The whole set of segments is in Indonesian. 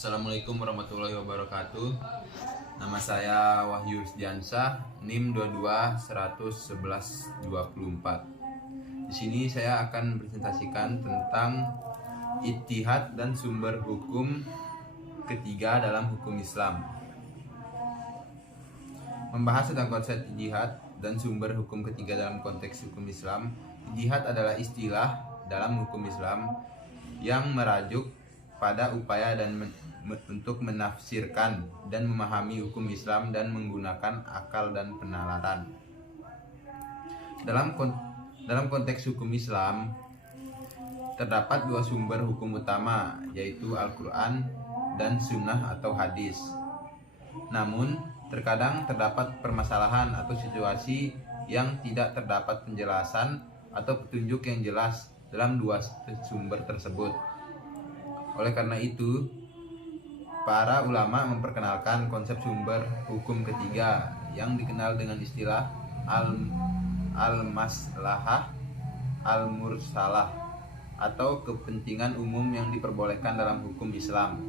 Assalamualaikum warahmatullahi wabarakatuh. Nama saya Wahyu Rusdiansah, NIM 22 111 24. Di sini saya akan presentasikan tentang ijtihad dan sumber hukum ketiga dalam hukum Islam. Membahas tentang konsep ijtihad dan sumber hukum ketiga dalam konteks hukum Islam. Ijtihad adalah istilah dalam hukum Islam yang merajuk pada upaya untuk menafsirkan dan memahami hukum Islam dan menggunakan akal dan penalaran. Dalam konteks hukum Islam terdapat dua sumber hukum utama, yaitu Al-Quran dan Sunnah atau hadis. Namun terkadang terdapat permasalahan atau situasi yang tidak terdapat penjelasan atau petunjuk yang jelas dalam dua sumber tersebut. Oleh karena itu, para ulama memperkenalkan konsep sumber hukum ketiga yang dikenal dengan istilah al-maslahah al-mursalah atau kepentingan umum yang diperbolehkan dalam hukum Islam.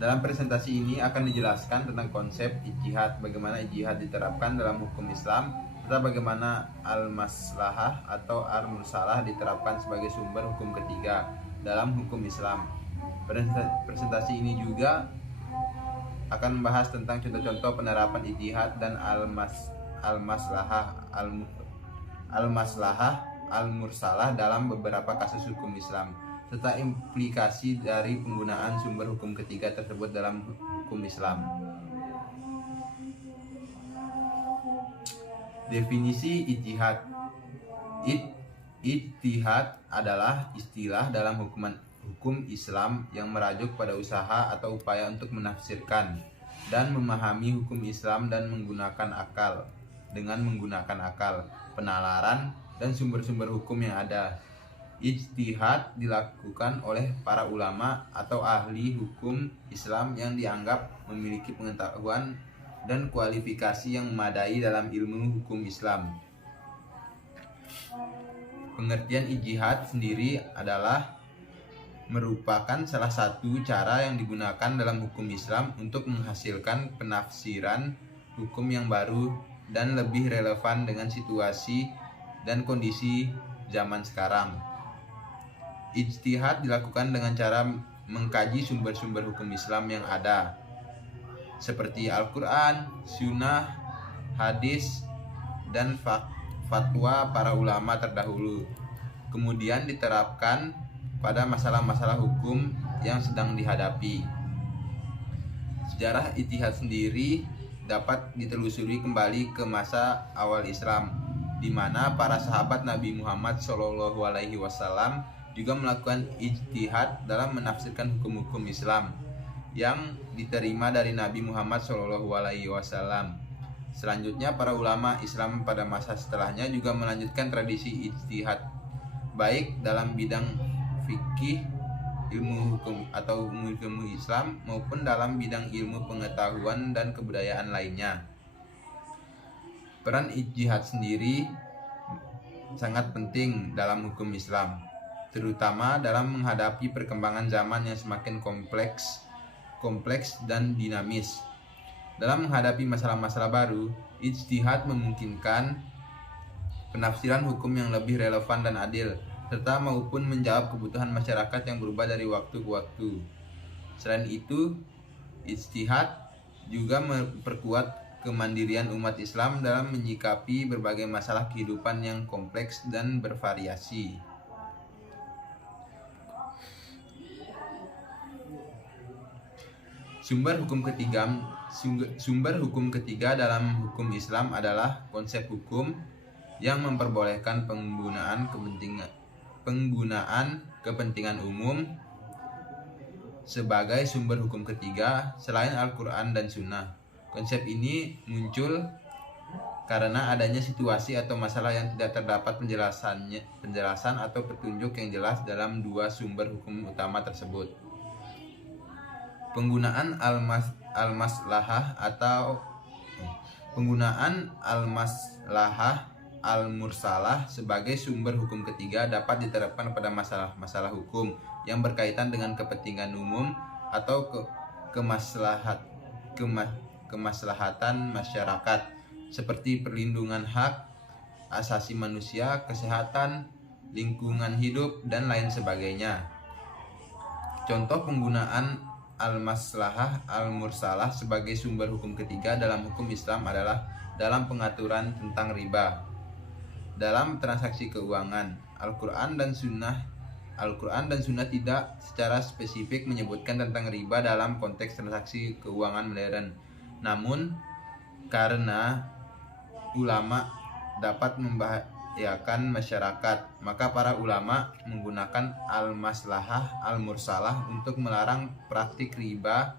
Dalam presentasi ini akan dijelaskan tentang konsep ijtihad, bagaimana ijtihad diterapkan dalam hukum Islam, serta bagaimana al-maslahah atau al-mursalah diterapkan sebagai sumber hukum ketiga dalam hukum Islam. Presentasi ini juga akan membahas tentang contoh-contoh penerapan ijtihad dan al-maslahah al-mursalah dalam beberapa kasus hukum Islam, serta implikasi dari penggunaan sumber hukum ketiga tersebut dalam hukum Islam. Definisi ijtihad. Ijtihad adalah istilah dalam hukum Islam yang merajuk pada usaha atau upaya untuk menafsirkan dan memahami hukum Islam dan menggunakan akal, penalaran, dan sumber-sumber hukum yang ada. Ijtihad dilakukan oleh para ulama atau ahli hukum Islam yang dianggap memiliki pengetahuan dan kualifikasi yang memadai dalam ilmu hukum Islam. Pengertian ijtihad sendiri adalah merupakan salah satu cara yang digunakan dalam hukum Islam untuk menghasilkan penafsiran hukum yang baru dan lebih relevan dengan situasi dan kondisi zaman sekarang. Ijtihad dilakukan dengan cara mengkaji sumber-sumber hukum Islam yang ada, seperti Al-Quran, Sunnah, hadis, dan fatwa para ulama terdahulu. Kemudian diterapkan pada masalah-masalah hukum yang sedang dihadapi. Sejarah ijtihad sendiri dapat ditelusuri kembali ke masa awal Islam, di mana para sahabat Nabi Muhammad SAW juga melakukan ijtihad dalam menafsirkan hukum-hukum Islam yang diterima dari Nabi Muhammad SAW. Selanjutnya, para ulama Islam pada masa setelahnya juga melanjutkan tradisi ijtihad, baik dalam bidang fikih, ilmu hukum atau ilmu Islam, maupun dalam bidang ilmu pengetahuan dan kebudayaan lainnya. Peran ijtihad sendiri sangat penting dalam hukum Islam, terutama dalam menghadapi perkembangan zaman yang semakin kompleks dan dinamis. Dalam menghadapi masalah-masalah baru, ijtihad memungkinkan penafsiran hukum yang lebih relevan dan adil, serta maupun menjawab kebutuhan masyarakat yang berubah dari waktu ke waktu. Selain itu, ijtihad juga memperkuat kemandirian umat Islam dalam menyikapi berbagai masalah kehidupan yang kompleks dan bervariasi. Sumber hukum ketiga dalam hukum Islam adalah konsep hukum yang memperbolehkan penggunaan kepentingan umum sebagai sumber hukum ketiga selain Al-Quran dan Sunnah. Konsep ini muncul karena adanya situasi atau masalah yang tidak terdapat penjelasan atau petunjuk yang jelas dalam dua sumber hukum utama tersebut. Penggunaan al-maslahah al-mursalah sebagai sumber hukum ketiga dapat diterapkan pada masalah-masalah hukum yang berkaitan dengan kepentingan umum atau kemaslahatan masyarakat seperti perlindungan hak asasi manusia, kesehatan, lingkungan hidup, dan lain sebagainya. Contoh penggunaan al-maslahah al-mursalah sebagai sumber hukum ketiga dalam hukum Islam adalah dalam pengaturan tentang riba. Dalam transaksi keuangan, Al-Quran dan Sunnah tidak secara spesifik menyebutkan tentang riba dalam konteks transaksi keuangan modern. Namun, karena ulama dapat membahayakan masyarakat, maka para ulama menggunakan al-maslahah al-mursalah untuk melarang praktik riba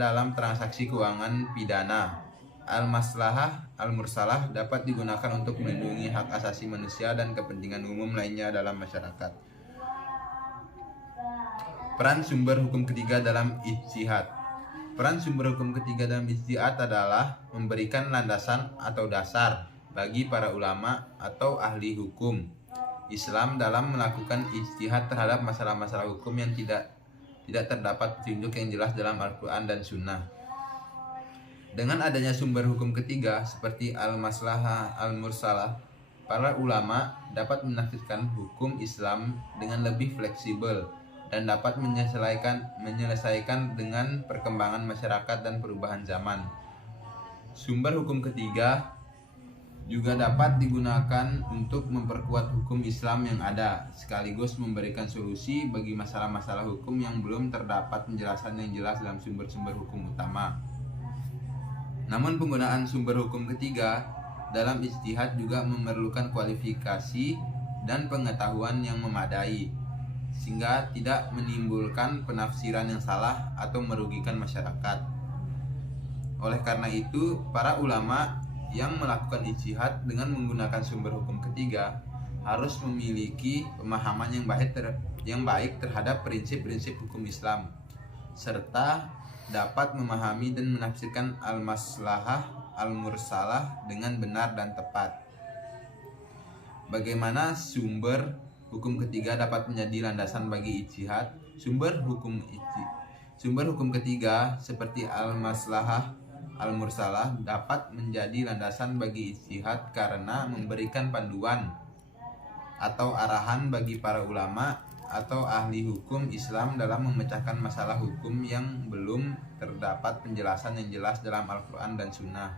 dalam transaksi keuangan pidana. Al-maslahah al-mursalah dapat digunakan untuk melindungi hak asasi manusia dan kepentingan umum lainnya dalam masyarakat. Peran sumber hukum ketiga dalam ijtihad. Peran sumber hukum ketiga dalam ijtihad adalah memberikan landasan atau dasar bagi para ulama atau ahli hukum Islam dalam melakukan ijtihad terhadap masalah-masalah hukum yang tidak terdapat petunjuk yang jelas dalam Al-Quran dan Sunnah. Dengan adanya sumber hukum ketiga seperti al-maslahah al-mursalah, para ulama dapat menafsirkan hukum Islam dengan lebih fleksibel dan dapat menyelesaikan dengan perkembangan masyarakat dan perubahan zaman. Sumber hukum ketiga juga dapat digunakan untuk memperkuat hukum Islam yang ada, sekaligus memberikan solusi bagi masalah-masalah hukum yang belum terdapat penjelasan yang jelas dalam sumber-sumber hukum utama. Namun penggunaan sumber hukum ketiga dalam ijtihad juga memerlukan kualifikasi dan pengetahuan yang memadai, sehingga tidak menimbulkan penafsiran yang salah atau merugikan masyarakat. Oleh karena itu, para ulama yang melakukan ijtihad dengan menggunakan sumber hukum ketiga harus memiliki pemahaman yang baik terhadap prinsip-prinsip hukum Islam, serta dapat memahami dan menafsirkan al-maslahah al-mursalah dengan benar dan tepat. Bagaimana sumber hukum ketiga dapat menjadi landasan bagi ijtihad? Sumber hukum ketiga seperti al-maslahah al-mursalah dapat menjadi landasan bagi ijtihad karena memberikan panduan atau arahan bagi para ulama atau ahli hukum Islam dalam memecahkan masalah hukum yang belum terdapat penjelasan yang jelas dalam Al-Quran dan Sunnah.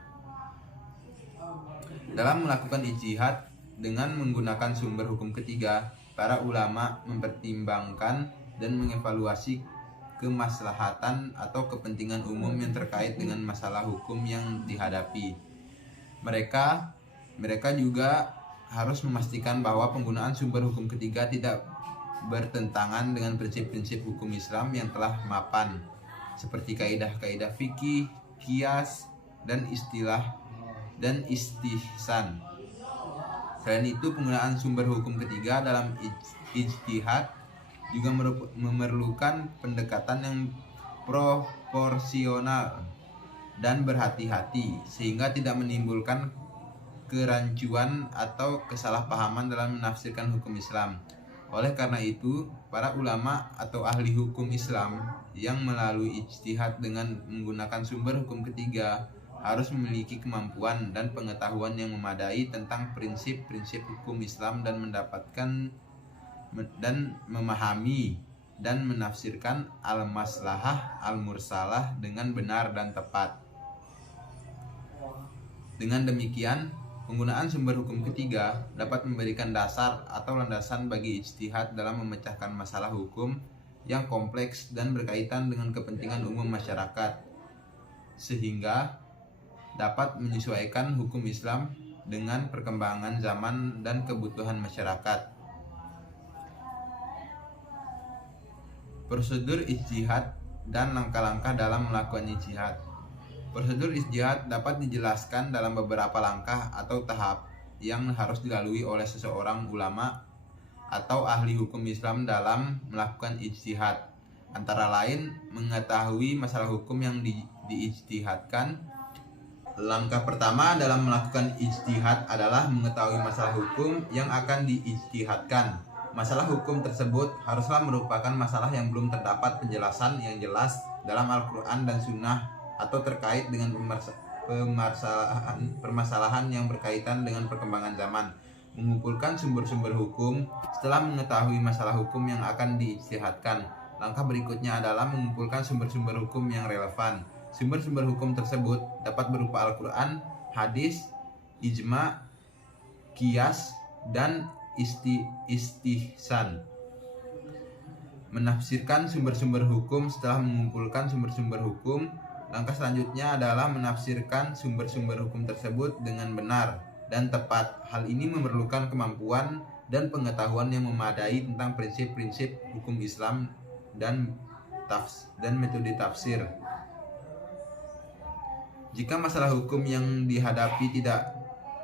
Dalam melakukan ijtihad dengan menggunakan sumber hukum ketiga, para ulama mempertimbangkan dan mengevaluasi kemaslahatan atau kepentingan umum yang terkait dengan masalah hukum yang dihadapi. Mereka juga harus memastikan bahwa penggunaan sumber hukum ketiga tidak bertentangan dengan prinsip-prinsip hukum Islam yang telah mapan, seperti kaidah-kaidah fikih, qiyas, dan istihsan. Selain itu, penggunaan sumber hukum ketiga dalam ijtihad juga memerlukan pendekatan yang proporsional dan berhati-hati, sehingga tidak menimbulkan kerancuan atau kesalahpahaman dalam menafsirkan hukum Islam. Oleh karena itu, para ulama atau ahli hukum Islam yang melalui ijtihad dengan menggunakan sumber hukum ketiga harus memiliki kemampuan dan pengetahuan yang memadai tentang prinsip-prinsip hukum Islam dan memahami dan menafsirkan al-maslahah al-mursalah dengan benar dan tepat. Dengan demikian, penggunaan sumber hukum ketiga dapat memberikan dasar atau landasan bagi ijtihad dalam memecahkan masalah hukum yang kompleks dan berkaitan dengan kepentingan umum masyarakat, sehingga dapat menyesuaikan hukum Islam dengan perkembangan zaman dan kebutuhan masyarakat. Prosedur ijtihad dan langkah-langkah dalam melakukan ijtihad. Prosedur ijtihad dapat dijelaskan dalam beberapa langkah atau tahap yang harus dilalui oleh seseorang ulama atau ahli hukum Islam dalam melakukan ijtihad. Antara lain, mengetahui masalah hukum yang diijtihadkan, Langkah pertama dalam melakukan ijtihad adalah mengetahui masalah hukum yang akan diijtihadkan. Masalah hukum tersebut haruslah merupakan masalah yang belum terdapat penjelasan yang jelas dalam Al-Quran dan Sunnah atau terkait dengan permasalahan yang berkaitan dengan perkembangan zaman. Mengumpulkan sumber-sumber hukum. Setelah mengetahui masalah hukum yang akan diijtihadkan, langkah berikutnya adalah mengumpulkan sumber-sumber hukum yang relevan. Sumber-sumber hukum tersebut dapat berupa Al-Quran, hadis, ijma, qiyas, dan istihsan. Menafsirkan sumber-sumber hukum. Setelah mengumpulkan sumber-sumber hukum, langkah selanjutnya adalah menafsirkan sumber-sumber hukum tersebut dengan benar dan tepat. Hal ini memerlukan kemampuan dan pengetahuan yang memadai tentang prinsip-prinsip hukum Islam dan metode tafsir. Jika masalah hukum yang dihadapi tidak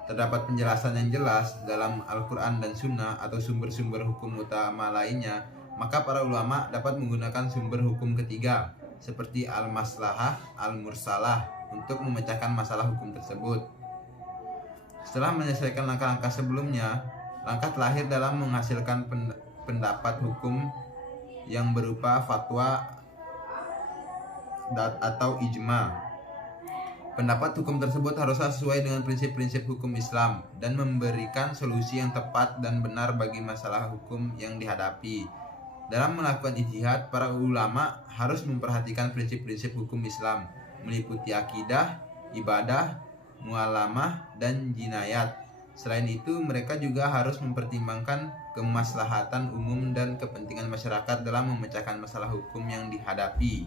terdapat penjelasan yang jelas dalam Al-Quran dan Sunnah atau sumber-sumber hukum utama lainnya, maka para ulama dapat menggunakan sumber hukum ketiga seperti al-maslahah, al-mursalah untuk memecahkan masalah hukum tersebut. Setelah menyelesaikan langkah-langkah sebelumnya, langkah terakhir dalam menghasilkan pendapat hukum yang berupa fatwa atau ijma. Pendapat hukum tersebut haruslah sesuai dengan prinsip-prinsip hukum Islam dan memberikan solusi yang tepat dan benar bagi masalah hukum yang dihadapi. Dalam melakukan ijtihad, para ulama harus memperhatikan prinsip-prinsip hukum Islam, meliputi akidah, ibadah, mualamah, dan jinayat. Selain itu, mereka juga harus mempertimbangkan kemaslahatan umum dan kepentingan masyarakat dalam memecahkan masalah hukum yang dihadapi.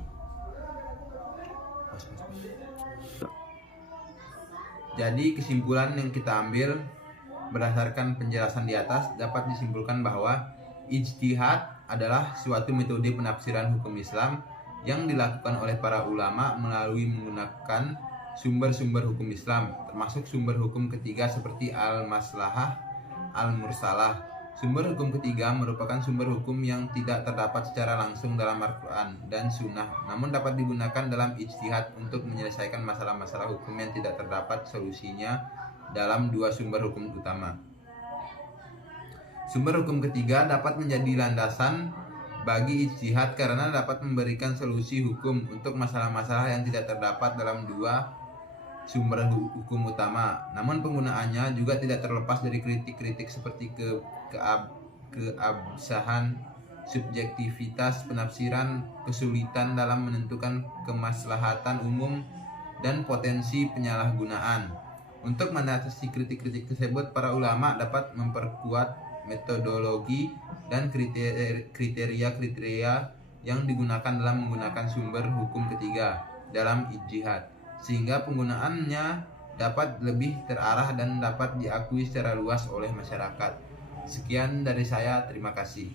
Jadi, kesimpulan yang kita ambil berdasarkan penjelasan di atas dapat disimpulkan bahwa ijtihad adalah suatu metode penafsiran hukum Islam yang dilakukan oleh para ulama melalui menggunakan sumber-sumber hukum Islam, termasuk sumber hukum ketiga seperti al-maslahah, al-mursalah. Sumber hukum ketiga merupakan sumber hukum yang tidak terdapat secara langsung dalam Al-Quran dan Sunnah, namun dapat digunakan dalam ijtihad untuk menyelesaikan masalah-masalah hukum yang tidak terdapat solusinya dalam dua sumber hukum utama. Sumber hukum ketiga dapat menjadi landasan bagi ijtihad karena dapat memberikan solusi hukum untuk masalah-masalah yang tidak terdapat dalam dua sumber hukum utama. Namun penggunaannya juga tidak terlepas dari kritik-kritik seperti keabsahan, subjektivitas penafsiran, kesulitan dalam menentukan kemaslahatan umum, dan potensi penyalahgunaan. Untuk mengatasi kritik-kritik tersebut, para ulama dapat memperkuat metodologi dan kriteria-kriteria yang digunakan dalam menggunakan sumber hukum ketiga dalam ijtihad, sehingga penggunaannya dapat lebih terarah dan dapat diakui secara luas oleh masyarakat. Sekian dari saya, terima kasih.